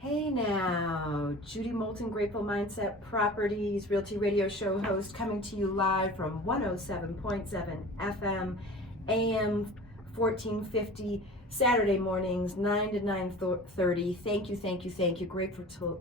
Hey now, Judy Moulton, Grateful Mindset Properties Realty Radio Show host, coming to you live from 107.7 FM, AM 1450, Saturday mornings, 9 to 9:30. Thank you. Grateful, to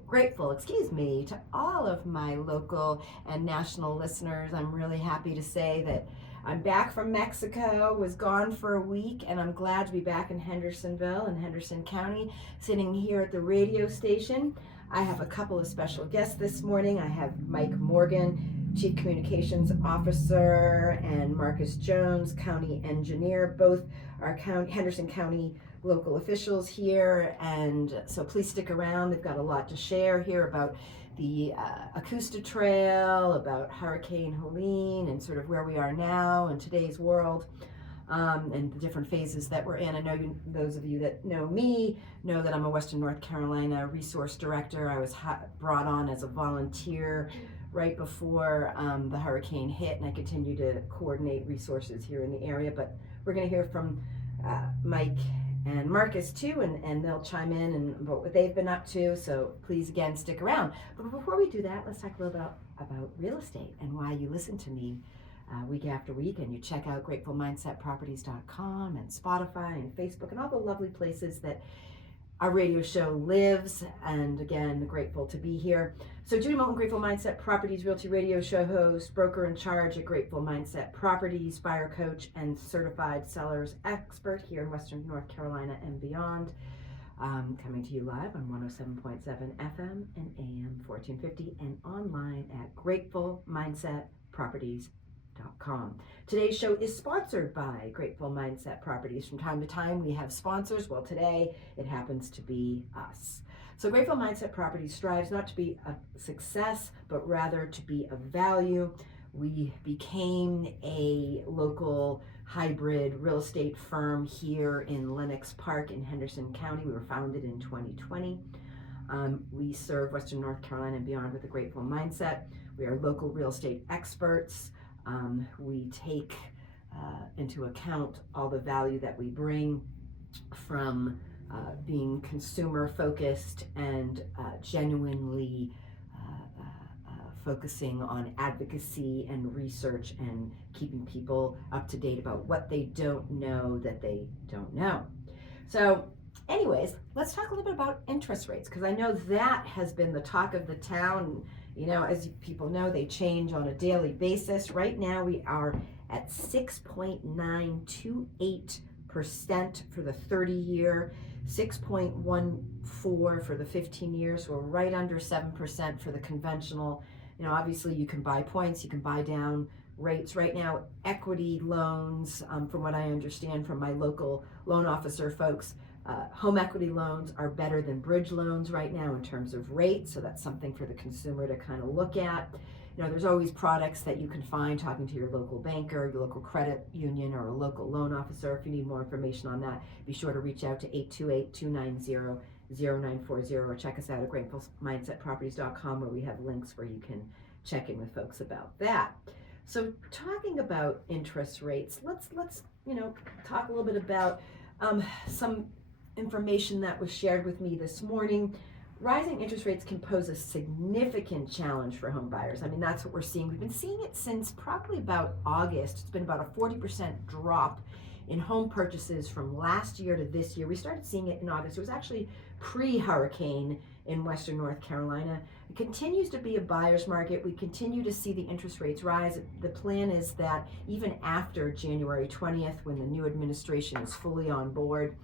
all of my local and national listeners. I'm really happy to say that I'm back from Mexico, was gone for a week, and I'm glad to be back in Hendersonville in Henderson County, sitting here at the radio station. I have a couple of special guests this morning. I have Mike Morgan, Chief Communications Officer, and Marcus Jones, County Engineer. Both are Henderson County local officials here, and so please stick around. They've got a lot to share here about the Ecusta Trail, about Hurricane Helene, and sort of where we are now in today's world, and the different phases that we're in. I know those of you that know me know that I'm a Western North Carolina resource director. I was brought on as a volunteer right before the hurricane hit, and I continue to coordinate resources here in the area. But we're going to hear from Mike and Marcus too, and they'll chime in and about what they've been up to, so please again stick around. But before we do that, let's talk a little about real estate and why you listen to me week after week, and you check out gratefulmindsetproperties.com and Spotify and Facebook and all the lovely places that our radio show lives. And again, grateful to be here. So Judy Moulton, Grateful Mindset Properties Realty Radio Show host, broker in charge at Grateful Mindset Properties, buyer coach, and certified sellers expert here in Western North Carolina and beyond. Coming to you live on 107.7 FM and AM 1450 and online at gratefulmindsetproperties.com. Today's show is sponsored by Grateful Mindset Properties. From time to time we have sponsors. Well, today it happens to be us. So Grateful Mindset Properties strives not to be a success, but rather to be a value. We became a local hybrid real estate firm here in Lenox Park in Henderson County. We were founded in 2020. We serve Western North Carolina and beyond with a grateful mindset. We are local real estate experts. We take into account all the value that we bring from being consumer focused and genuinely focusing on advocacy and research and keeping people up to date about what they don't know that they don't know. So anyways, let's talk a little bit about interest rates, because I know that has been the talk of the town. You know, as people know, they change on a daily basis. Right now we are at 6.928% for the 30-year, 6.14 for the 15 years. So we're right under 7% for the conventional. You know, obviously you can buy points, you can buy down rates. Right now, equity loans, from what I understand from my local loan officer folks, home equity loans are better than bridge loans right now in terms of rates. So that's something for the consumer to kind of look at. You know, there's always products that you can find talking to your local banker, your local credit union, or a local loan officer. If you need more information on that, be sure to reach out to 828-290-0940 or check us out at gratefulmindsetproperties.com, where we have links where you can check in with folks about that. So talking about interest rates, let's talk a little bit about some information that was shared with me this morning. Rising interest rates can pose a significant challenge for home buyers. I mean, that's what we're seeing. We've been seeing it since probably about August. It's been about a 40% drop in home purchases from last year to this year. We started seeing it in August. It was actually pre-hurricane in Western North Carolina. It continues to be a buyer's market. We continue to see the interest rates rise. The plan is that even after January 20th, when the new administration is fully on board,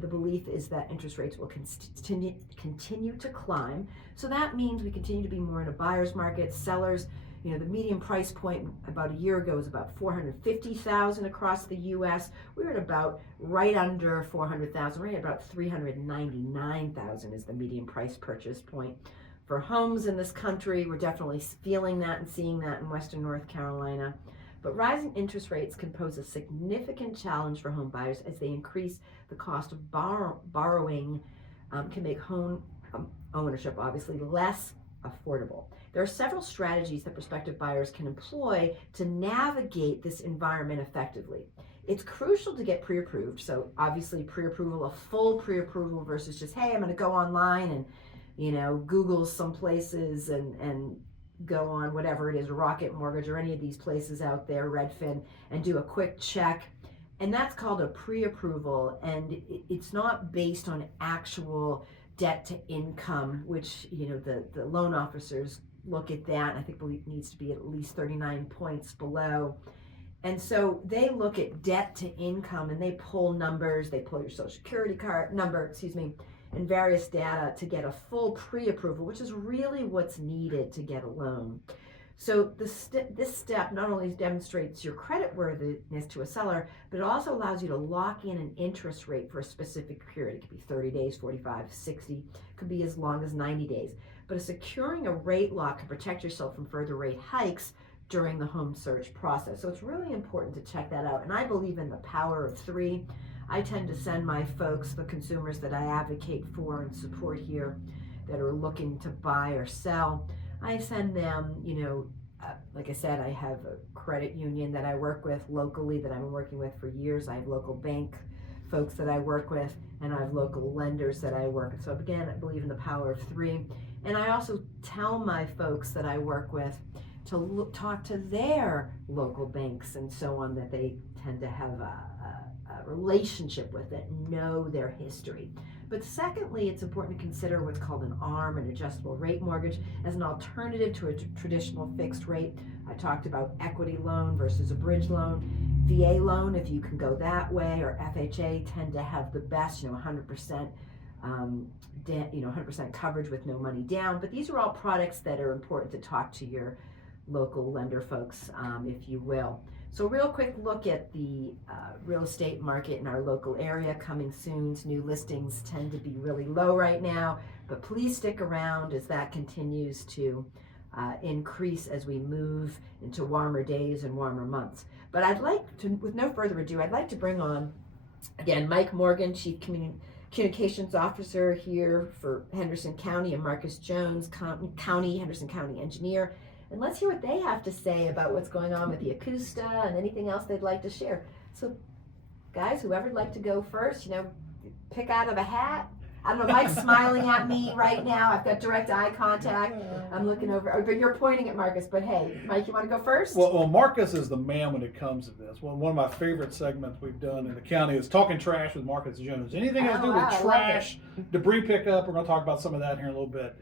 the belief is that interest rates will continue to climb. So that means we continue to be more in a buyer's market. Sellers, you know, the median price point about a year ago was about $450,000 across the U.S. We're at about right under $400,000. We're at about $399,000 is the median price purchase point for homes in this country. We're definitely feeling that and seeing that in Western North Carolina. But rising interest rates can pose a significant challenge for home buyers as they increase the cost of borrowing, can make home ownership obviously less affordable. There are several strategies that prospective buyers can employ to navigate this environment effectively. It's crucial to get pre-approved. So obviously pre-approval, a full pre-approval versus just, hey, I'm going to go online and, Google some places and go on whatever it is, Rocket Mortgage or any of these places out there, Redfin, and do a quick check. And that's called a pre-approval, and it's not based on actual debt to income, which, the loan officers look at that. I think it needs to be at least 39 points below. And so they look at debt to income and they pull numbers, they pull your social security card number, and various data to get a full pre-approval, which is really what's needed to get a loan. So this step not only demonstrates your creditworthiness to a seller, but it also allows you to lock in an interest rate for a specific period. It could be 30 days, 45, 60, could be as long as 90 days. But securing a rate lock can protect yourself from further rate hikes during the home search process. So it's really important to check that out. And I believe in the power of three. I tend to send my folks, the consumers that I advocate for and support here that are looking to buy or sell, I send them, like I said, I have a credit union that I work with locally that I've been working with for years. I have local bank folks that I work with, and I have local lenders that I work with. So again, I believe in the power of three. And I also tell my folks that I work with to talk to their local banks and so on that they tend to have a relationship with it, know their history. But secondly, it's important to consider what's called an ARM, an adjustable rate mortgage, as an alternative to a traditional fixed rate. I talked about equity loan versus a bridge loan. VA loan, if you can go that way, or FHA tend to have the best, 100%, 100% coverage with no money down. But these are all products that are important to talk to your local lender folks, if you will. So real quick look at the real estate market in our local area coming soon. New listings tend to be really low right now, but please stick around as that continues to increase as we move into warmer days and warmer months. But I'd like to, with no further ado, I'd like to bring on, again, Mike Morgan, Chief Communications Officer here for Henderson County, and Marcus Jones, Henderson County Engineer. And let's hear what they have to say about what's going on with the Ecusta and anything else they'd like to share. So, guys, whoever'd like to go first, pick out of a hat. I don't know, Mike's smiling at me right now. I've got direct eye contact. I'm looking over, but you're pointing at Marcus. But hey, Mike, you want to go first? Well, Marcus is the man when it comes to this. One of my favorite segments we've done in the county is Talking Trash with Marcus Jones. Anything to do with trash, debris pickup, we're going to talk about some of that here in a little bit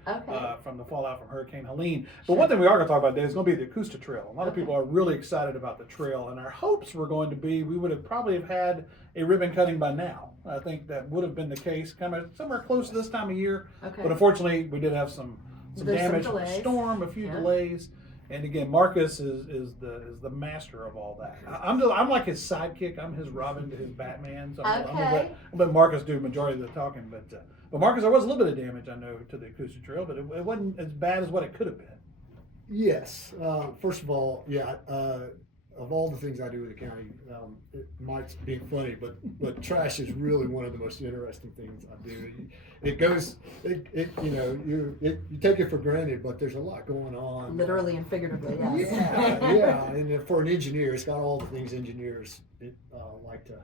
from the fallout from Hurricane Helene. But one thing we are going to talk about today is going to be the Ecusta Trail. A lot of people are really excited about the trail, and our hopes were going to be we would have probably had a ribbon cutting by now. I think that would have been the case, kind of somewhere close to this time of year. Okay. But unfortunately, we did have some damage from the storm, a few delays. And again, Marcus is the master of all that. I'm like his sidekick. I'm his Robin to his Batman. So I'm gonna let Marcus do the majority of the talking. But Marcus, there was a little bit of damage, I know, to the Ecusta Trail, but it wasn't as bad as what it could have been. Yes. First of all, of all the things I do with the county, it might be funny, but trash is really one of the most interesting things I do. You take it for granted, but there's a lot going on. Literally and figuratively, yes. Yeah. And for an engineer, it's got all the things engineers like to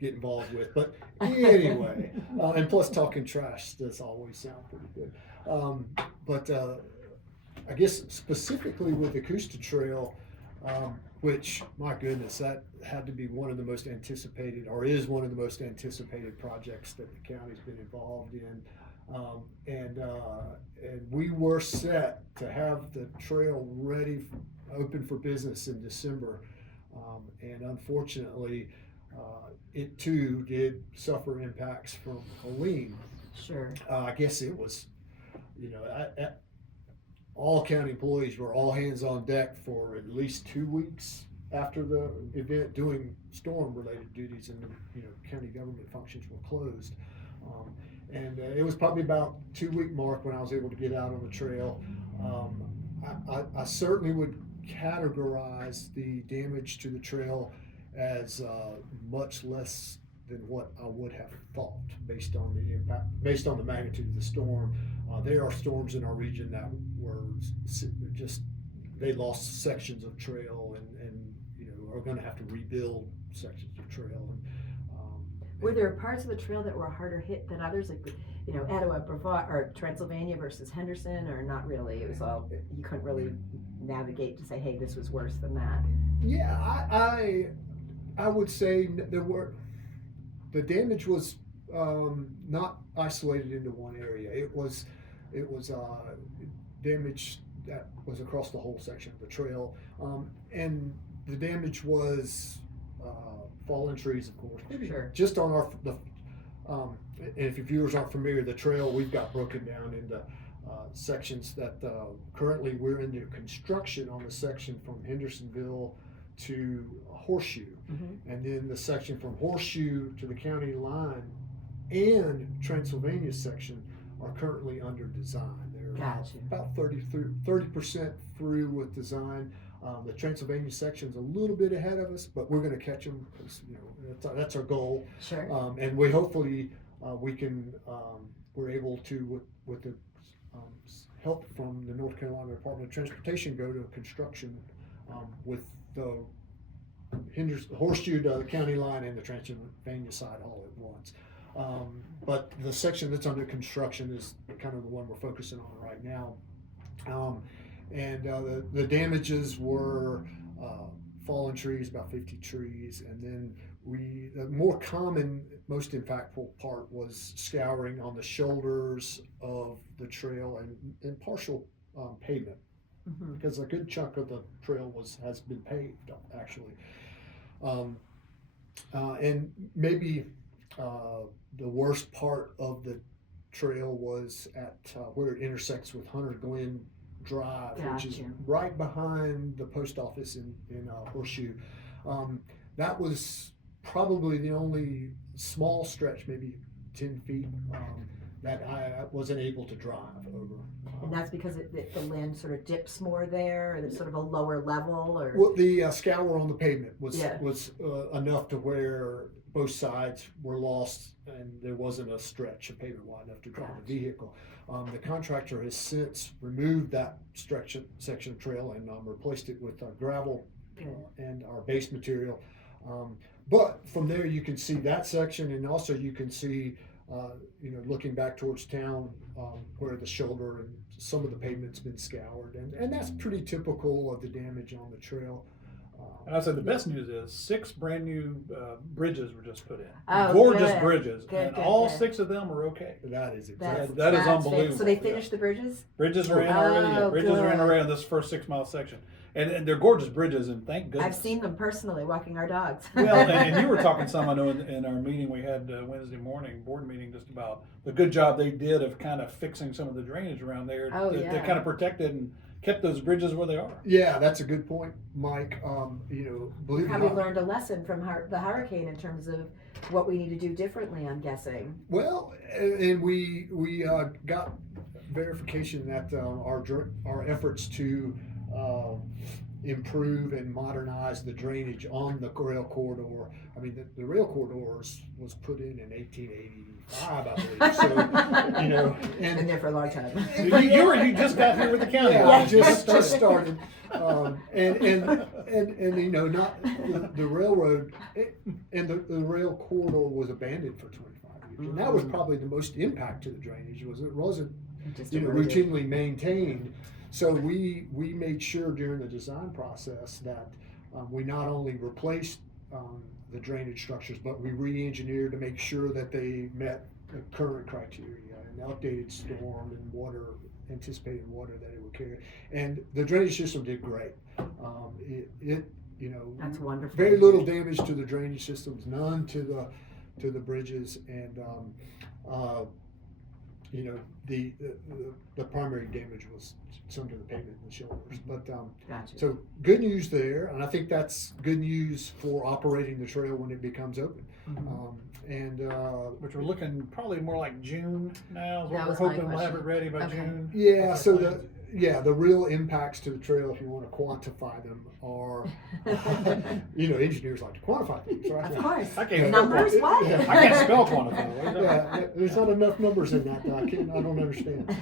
get involved with. But anyway, and plus talking trash does always sound pretty good. I guess specifically with the Ecusta Trail, which, my goodness, that had to be one of the most anticipated, or is one of the most anticipated projects that the county's been involved in. And we were set to have the trail ready, open for business in December. And unfortunately, it too did suffer impacts from Helene. Sure. I guess it was, all county employees were all hands on deck for at least 2 weeks after the event, doing storm-related duties, and county government functions were closed. And it was probably about 2-week mark when I was able to get out on the trail. I certainly would categorize the damage to the trail as much less than what I would have thought based on the impact, based on the magnitude of the storm. There are storms in our region that were just, they lost sections of trail and are going to have to rebuild sections of trail. And, were there parts of the trail that were harder hit than others, like Etowah, Brevard, or Transylvania versus Henderson, or not really? It was all, you couldn't really navigate to say, hey, this was worse than that. Yeah, I would say the damage was not isolated into one area. It was damage that was across the whole section of the trail, and the damage was fallen trees, of course. Sure. Just on and if your viewers aren't familiar, the trail we've got broken down into sections that currently we're into construction on the section from Hendersonville to Horseshoe, and then the section from Horseshoe to the county line and Transylvania section are currently under design. They're about 30% through with design. The Transylvania section's a little bit ahead of us, but we're going to catch them because that's our goal. Sure. And we hopefully we're able to with the help from the North Carolina Department of Transportation go to construction with the Horseshoe to the county line and the Transylvania side all at once. But the section that's under construction is kind of the one we're focusing on right now. And the damages were fallen trees, about 50 trees, and then the more common, most impactful part was scouring on the shoulders of the trail and partial pavement, because a good chunk of the trail has been paved actually. And maybe the worst part of the trail was at where it intersects with Hunter Glen Drive, which is right behind the post office in Horseshoe. That was probably the only small stretch, maybe 10 feet, that I wasn't able to drive over. And that's because the land sort of dips more there, or there's sort of a lower level, or? Well, the scour on the pavement was enough to where both sides were lost, and there wasn't a stretch of pavement wide enough to drive a vehicle. The contractor has since removed that section of trail and replaced it with gravel and our base material. But from there you can see that section, and also you can see, looking back towards town, where the shoulder and some of the pavement's been scoured, and that's pretty typical of the damage on the trail. And I said the best news is 6 brand new bridges were just put in. Oh, Gorgeous good. bridges, Good, all good. 6 of them are okay. That is exactly. That is unbelievable. So they finished the bridges? Bridges are in already. Yeah, bridges are in good. already on this first 6-mile section, and they're gorgeous bridges. And thank goodness. I've seen them personally walking our dogs. Well, and you were talking some, I know, in our meeting we had Wednesday morning, board meeting, just about the good job they did of kind of fixing some of the drainage around there. They kind of protected and kept those bridges where they are. Yeah, that's a good point, Mike. Believe it or Probably not, learned a lesson from the hurricane in terms of what we need to do differently, I'm guessing. well, and we got verification that our efforts to improve and modernize the drainage on the rail corridor. I mean, the rail corridor was put in 1885, I believe. So, Been and there for a long time. You just got here with the county. yeah, just started, and not the railroad and the rail corridor was abandoned for 25 years, and that was probably the most impact to the drainage. It wasn't routinely maintained. So we made sure during the design process that we not only replaced the drainage structures, but we re-engineered to make sure that they met the current criteria and updated storm and water, anticipated water that it would carry. And the drainage system did great. That's wonderful. Very little damage to the drainage systems, none to the bridges, and the primary damage was some to the pavement and the shoulders. But Gotcha. so good news there, and I think that's good news for operating the trail when it becomes open. Which we're looking probably more like June now. Is what That we're was my hoping we'll have question. it ready by Okay. June. Yeah, That's so our plans. the real impacts to the trail, if you want to quantify them, are engineers like to quantify things, right? Of course. I can't Numbers, spell what? Yeah. I can't spell quantify. What is that? Yeah, there's not enough numbers in that I don't understand.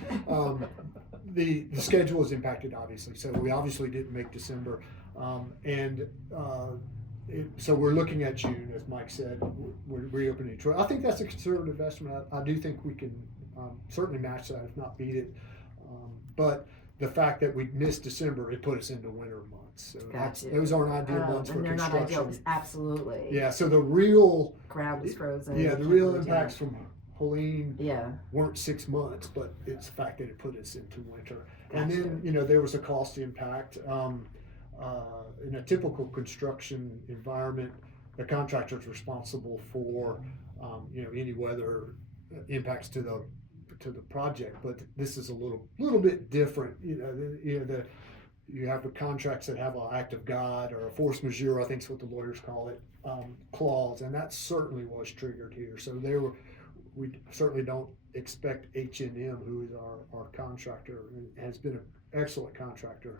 The schedule is impacted, obviously, so we obviously didn't make December. So we're looking at June, as Mike said. We're reopening the trail. I think that's a conservative estimate. I do think we can certainly match that, if not beat it. But the fact that we missed December, it put us into winter months. So those aren't ideal months for and they're construction. not ideal, absolutely. Yeah. So the real ground is frozen. Yeah, the real impacts from Helene yeah. weren't 6 months, but it's the fact that it put us into winter. Gotcha. And then, you know, there was a cost impact. In a typical construction environment, the contractor is responsible for, you know, any weather impacts to the project. But this is a little bit different. You have the contracts that have an act of God or a force majeure, I think is what the lawyers call it, clause, and that certainly was triggered here. So we certainly don't expect H&M, who is our contractor and has been an excellent contractor,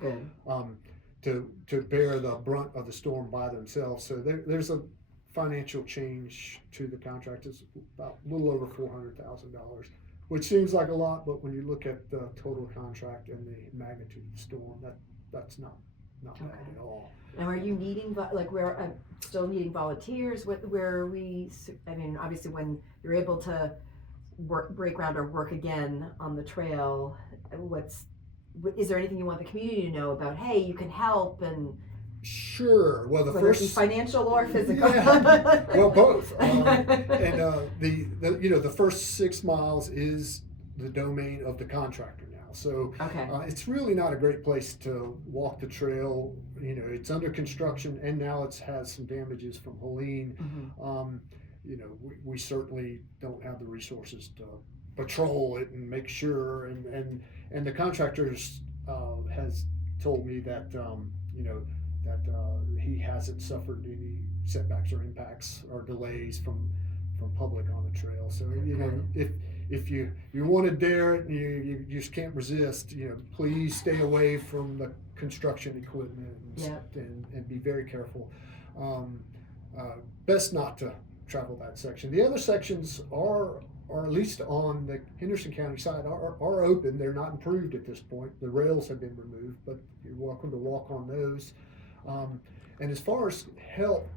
to bear the brunt of the storm by themselves. So there's a financial change to the contract. It's about a little over $400,000, which seems like a lot, but when you look at the total contract and the magnitude of the storm, that's not bad at all. And are you needing, like, we're still needing volunteers? Where are we? I mean, obviously, when you're able to break ground or work again on the trail, is there anything you want the community to know about? Hey, you can help, and sure. Well, whether it be financial or physical. Yeah. Well, both. The first 6 miles is the domain of the contractor now. So it's really not a great place to walk the trail. You know, it's under construction, and now it has some damages from Helene. Mm-hmm. You know, we certainly don't have the resources to patrol it and make sure. And the contractors has told me that he hasn't suffered any setbacks or impacts or delays from public on the trail. So you know, if you want to dare it and you just can't resist, you know, please stay away from the construction equipment and be very careful. Best not to travel that section. The other sections are at least on the Henderson County side are open. They're not improved at this point. The rails have been removed, but you're welcome to walk on those. And as far as help,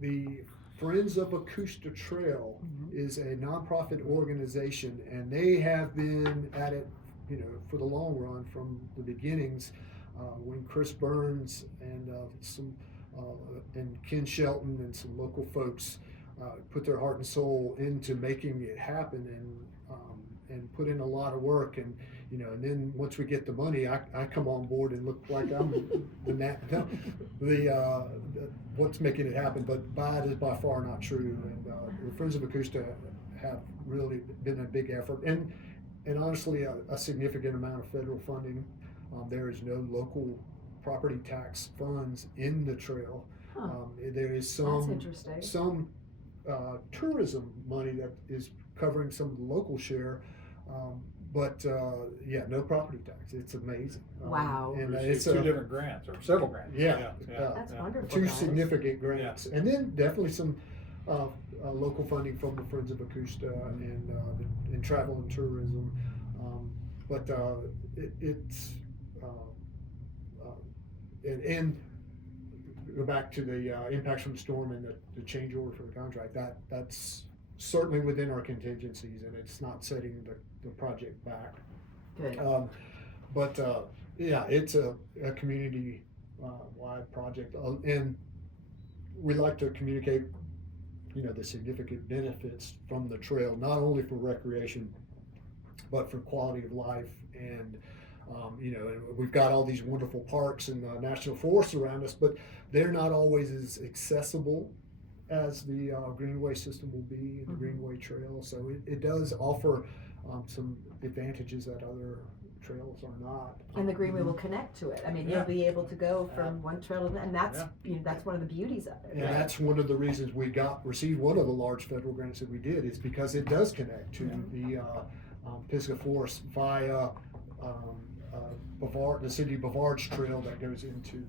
the Friends of Ecusta Trail is a nonprofit organization, and they have been at it, you know, for the long run from the beginnings. When Chris Burns and Ken Shelton and some local folks put their heart and soul into making it happen, and put in a lot of work, and you know, and then once we get the money, I come on board and look like I'm what's making it happen. But that is by far not true. And the Friends of Ecusta have really been a big effort, and honestly, a significant amount of federal funding. There is no local property tax funds in the trail. There is some tourism money that is covering some of the local share. But no property tax. It's amazing. Wow. And it's 2 different grants or several grants. That's wonderful. 2 significant grants, and then definitely some local funding from the Friends of Ecusta and travel and tourism. And go back to the impacts from the storm and the change order for the contract. That's certainly within our contingencies, and it's not setting the project back. Good. It's a community wide project, and we like to communicate, you know, the significant benefits from the trail, not only for recreation, but for quality of life. And you know, we've got all these wonderful parks and national forests around us, but they're not always as accessible as the Greenway system will be, and the Greenway Trail. So it does offer some advantages that other trails are not. And the Greenway will connect to it. I mean, you'll be able to go from one trail to, and that's that's one of the beauties of it. And that's one of the reasons we received one of the large federal grants that we did, is because it does connect to the Pisgah Forest via the city of Bavard's trail that goes into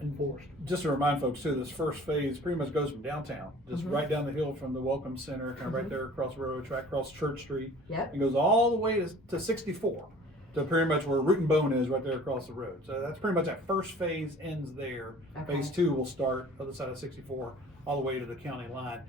the forest. Just to remind folks too, this first phase pretty much goes from downtown, just right down the hill from the Welcome Center, kind of right there across the railroad track, across Church Street. Yep. And goes all the way to 64. So pretty much where Root and Bone is right there across the road. So that's pretty much that first phase ends there. Okay. Phase 2 will start other side of 64 all the way to the county line.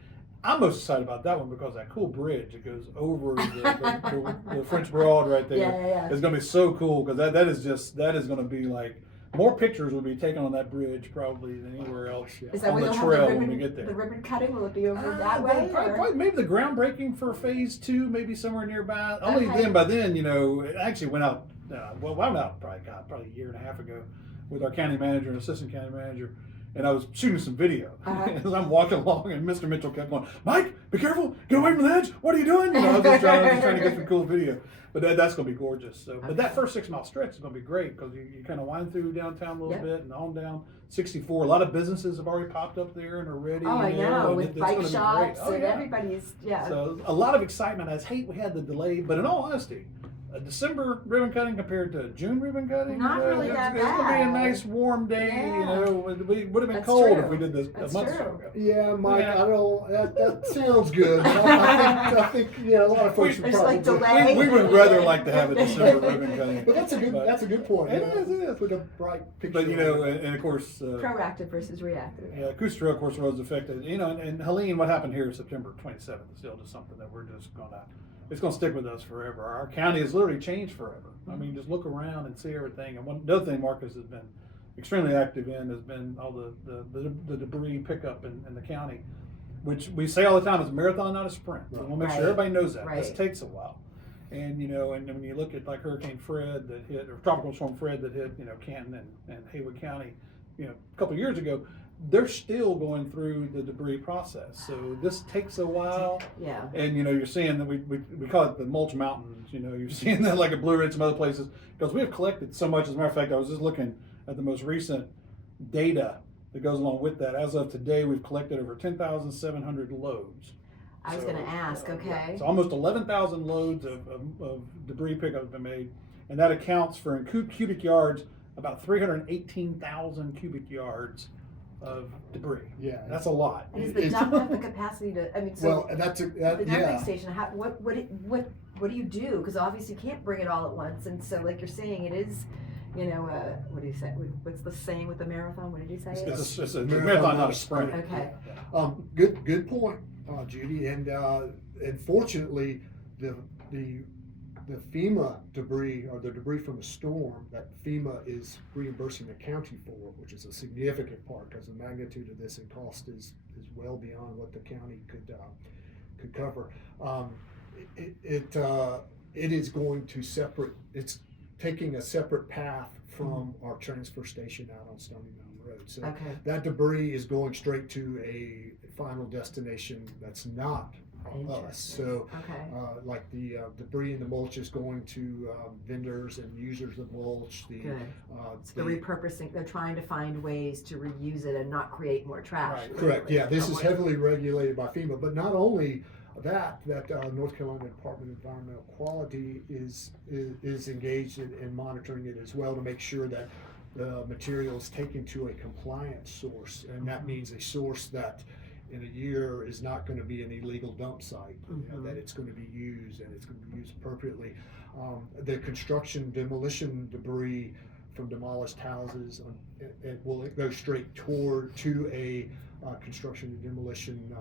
I'm most excited about that one because that cool bridge that goes over the French Broad right there is going to be so cool because that is going to be like more pictures will be taken on that bridge probably than anywhere else Is that on where the you'll trail have the when ribbon, we get there. the ribbon cutting? Will it be over that way? Probably maybe the groundbreaking for phase 2, maybe somewhere nearby. Only Okay. then, by then, it actually went out. I went out probably a year and a half ago with our county manager and assistant county manager, and I was shooting some video. As I'm walking along, and Mr. Mitchell kept going, "Mike, be careful! Get away from the edge! What are you doing?" I was just trying to get some cool video. But that's going to be gorgeous. So, but that first 6 mile stretch is going to be great because you kind of wind through downtown a little bit and on down 64. A lot of businesses have already popped up there and are ready. Oh, I know, and with bike shops and everybody's, So a lot of excitement. I hate we had the delay, but in all honesty, a December ribbon cutting compared to a June ribbon cutting, Not really that it's going to be a bad. nice warm day. Yeah. It would have been That's cold true. if we did this That's a month true. ago. Yeah, Mike, Yeah. I don't. That sounds good. I think a lot of folks would There's probably. like delay. We would rather like to have a December ribbon cutting. But that's a good point. It is. Put a bright picture. But and of course. Proactive versus reactive. Yeah, Ecusta, of course, was affected. And Helene, what happened here September 27th is still just something that we're just it's gonna stick with us forever. Our county has literally changed forever. I mean, just look around and see everything. And the other thing Marcus has been extremely active in has been all the debris pickup in the county, which we say all the time is a marathon, not a sprint. So we'll make sure everybody knows that. This takes a while. And and when you look at like Hurricane Fred that hit, or Tropical Storm Fred that hit, Canton and Haywood County, a couple of years ago, they're still going through the debris process. So this takes a while. Yeah. And you're seeing that we call it the mulch mountains. You're seeing that like at Blue Ridge and some other places because we have collected so much. As a matter of fact, I was just looking at the most recent data that goes along with that. As of today, we've collected over 10,700 loads. I was going to ask. Okay. So almost 11,000 loads of debris pickup have been made, and that accounts for in cubic yards about 318,000 cubic yards of debris. Yeah, that's a lot. And does the dump have the capacity to? I mean, so well, the dumping station. What do you do? Because obviously you can't bring it all at once, and so like you're saying, it is. What do you say? What's the saying with the marathon? What did you say? It's a marathon, not a sprint. Okay. Good point, Judy. And fortunately, the FEMA debris, or the debris from the storm that FEMA is reimbursing the county for, which is a significant part because the magnitude of this and cost is well beyond what the county could cover. It is going to separate. It's taking a separate path from our transfer station out on Stony Mountain Road. So that debris is going straight to a final destination that's not us. So like the debris in the mulch is going to vendors and users of mulch. The repurposing, they're trying to find ways to reuse it and not create more trash. Right. Correct. Yeah, this is heavily regulated by FEMA, but not only that North Carolina Department of Environmental Quality is engaged in monitoring it as well to make sure that the material is taken to a compliant source, and that means a source that in a year is not going to be an illegal dump site, that it's going to be used and it's going to be used appropriately. The construction demolition debris from demolished houses, it will go straight to a construction and demolition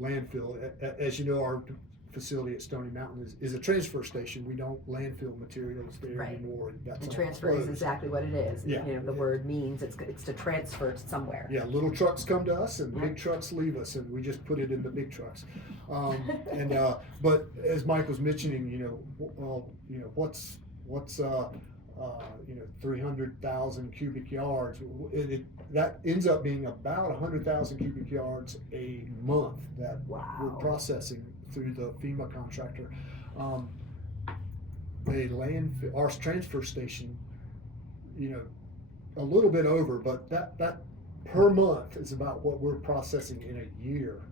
landfill. As you know, our facility at Stony Mountain is a transfer station. We don't landfill materials there anymore. And transfer is exactly what it is. Yeah. The word means it's to transfer it somewhere. Yeah, little trucks come to us and big trucks leave us, and we just put it in the big trucks. But as Mike was mentioning, what's 300,000 cubic yards. That ends up being about 100,000 cubic yards a month that we're processing through the FEMA contractor. Our transfer station, a little bit over, but that per month is about what we're processing in a year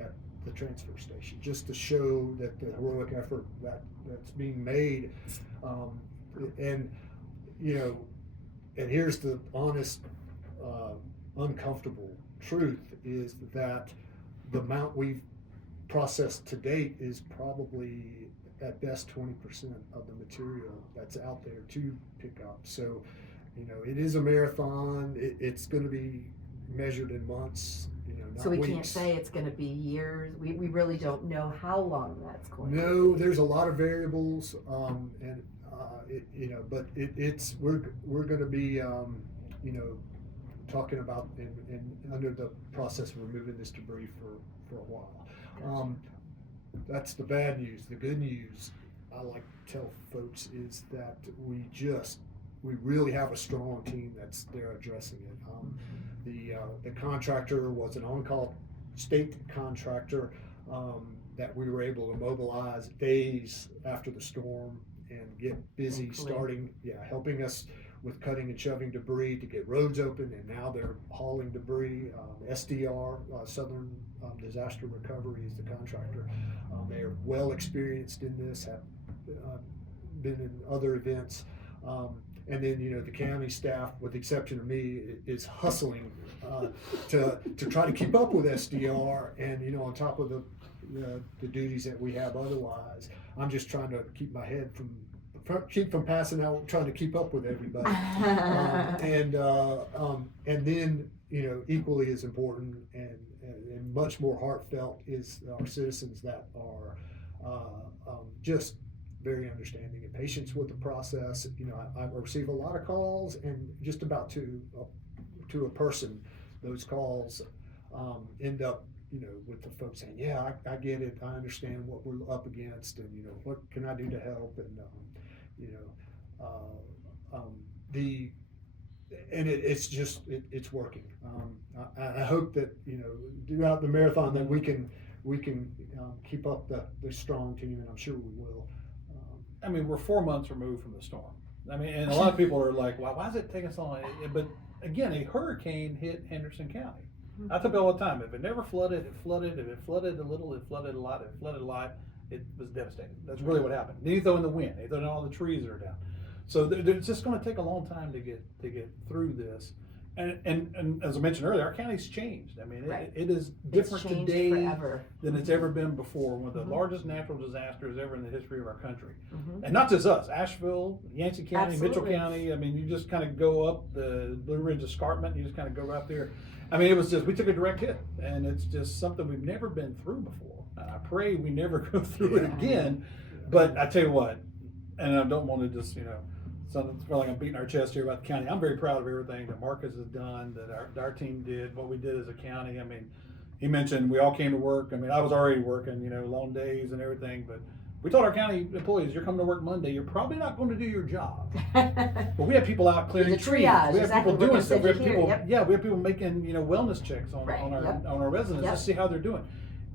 at the transfer station, just to show that the heroic effort that's being made. And here's the honest, uncomfortable truth is that the amount we've processed to date is probably at best 20% of the material that's out there to pick up. So, it is a marathon. It's going to be measured in months, not So we weeks. can't say it's going to be years. We really don't know how long that's going to be. No, there's a lot of variables, and but we're going to be talking about and under the process of removing this debris for a while. That's the bad news. The good news, I like to tell folks, is that we really have a strong team that's there addressing it. The contractor was an on-call state contractor that we were able to mobilize days after the storm and get busy, helping us with cutting and shoving debris to get roads open, and now they're hauling debris. SDR, Southern Disaster Recovery, is the contractor. They are well experienced in this, have been in other events. And then, the county staff, with the exception of me, is hustling to try to keep up with SDR, and on top of the duties that we have otherwise. I'm just trying to keep my head from passing out, trying to keep up with everybody. And then, equally as important and much more heartfelt is our citizens that are just very understanding and patient with the process. I receive a lot of calls, and just about to a person, those calls end up, with the folks saying, "Yeah, I get it. I understand what we're up against, and what can I do to help?" And it's working. I hope that throughout the marathon that we can keep up the strong team, and I'm sure we will. We're 4 months removed from the storm. And a lot of people are like, "Why is it taking so long?" But again, a hurricane hit Henderson County. I tell people all the time, if it never flooded, it flooded. If it flooded a little, it flooded a lot. If it flooded a lot, it was devastating. That's really what happened. Then you throw in the wind, you throw in all the trees that are down. So it's just going to take a long time to get through this. And as I mentioned earlier, our county's changed. It is different today than it's ever been before. One of the largest natural disasters ever in the history of our country. And not just us, Asheville, Yancey County, Mitchell County. You just kind of go up the Blue Ridge Escarpment, you just kind of go right there. It was just, we took a direct hit, and it's just something we've never been through before. I pray we never go through it again. But I tell you what, and I don't want to just, something feel like I'm beating our chest here about the county. I'm very proud of everything that Marcus has done, that our team did, what we did as a county. He mentioned we all came to work. I was already working, long days and everything, but we told our county employees, "You're coming to work Monday. You're probably not going to do your job." But we had people out clearing trees. We had people doing stuff. We had people, we had people making, wellness checks on our residents to see how they're doing.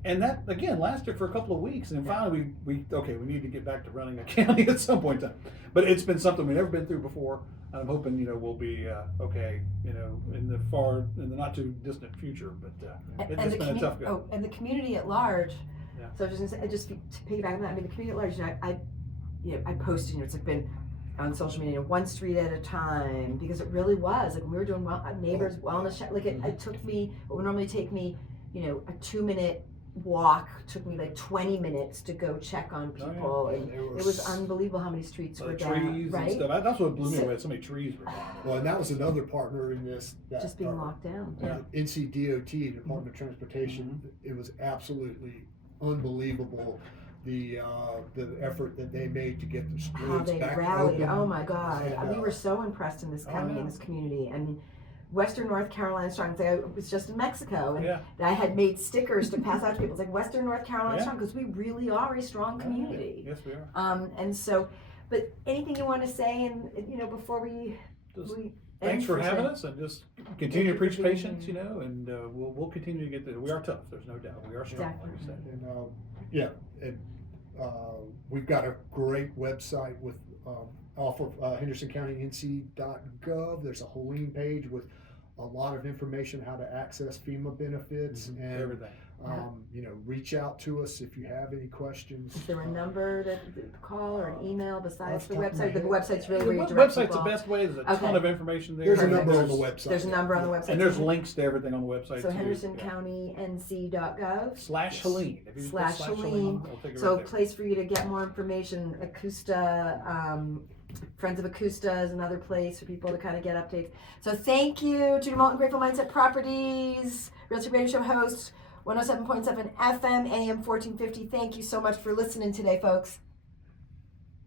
And that, again, lasted for a couple of weeks. And then finally, we need to get back to running a county at some point in time. But it's been something we've never been through before. And I'm hoping, we'll be okay, in the not too distant future. But it's been a tough go. And the community at large. Yeah. So just to piggyback on that, the community at large, I posted, it's like been on social media, one street at a time, because it really was, like, when we were doing neighbors wellness check, like it took me, what would normally take me, a 2-minute walk took me like 20 minutes to go check on people, and it was unbelievable how many streets were down, trees right? And stuff. That's what blew me away. So many trees were down. Well, and that was another partner in this. That, just being locked down. NCDOT, Department of Transportation, it was absolutely unbelievable. The effort that they made to get the roads back rallied. open. Oh my God, And, we were so impressed in this county, in this community. Western North Carolina Strong. I was just in Mexico, and I had made stickers to pass out to people. It's like Western North Carolina Strong, because we really are a strong community. Yes, we are. And so, but anything you want to say, and before we thanks for having us, and just continue to preach patience, and we'll continue to get there. We are tough. There's no doubt. We are strong, like you said. And we've got a great website with off of HendersonCountyNC.gov. There's a whole page with a lot of information how to access FEMA benefits and everything. Reach out to us if you have any questions. Is there a number to call or an email besides the Off the top of website? The my head. website's really where you The direct website's people. the best way. There's a Okay. ton of information there. There's a And number on the there's- website. There's a number on the website. And there's links to everything on the website So too. hendersoncounty.nc.gov. /Helene. If you put /Helene. Helene, it'll take you So a right there. place for you to get more information. Ecusta, Friends of Ecusta is another place for people to kind of get updates. So thank you, Judy Moulton, Grateful Mindset Properties, Realty Radio Show host, 107.7 FM, AM 1450. Thank you so much for listening today, folks.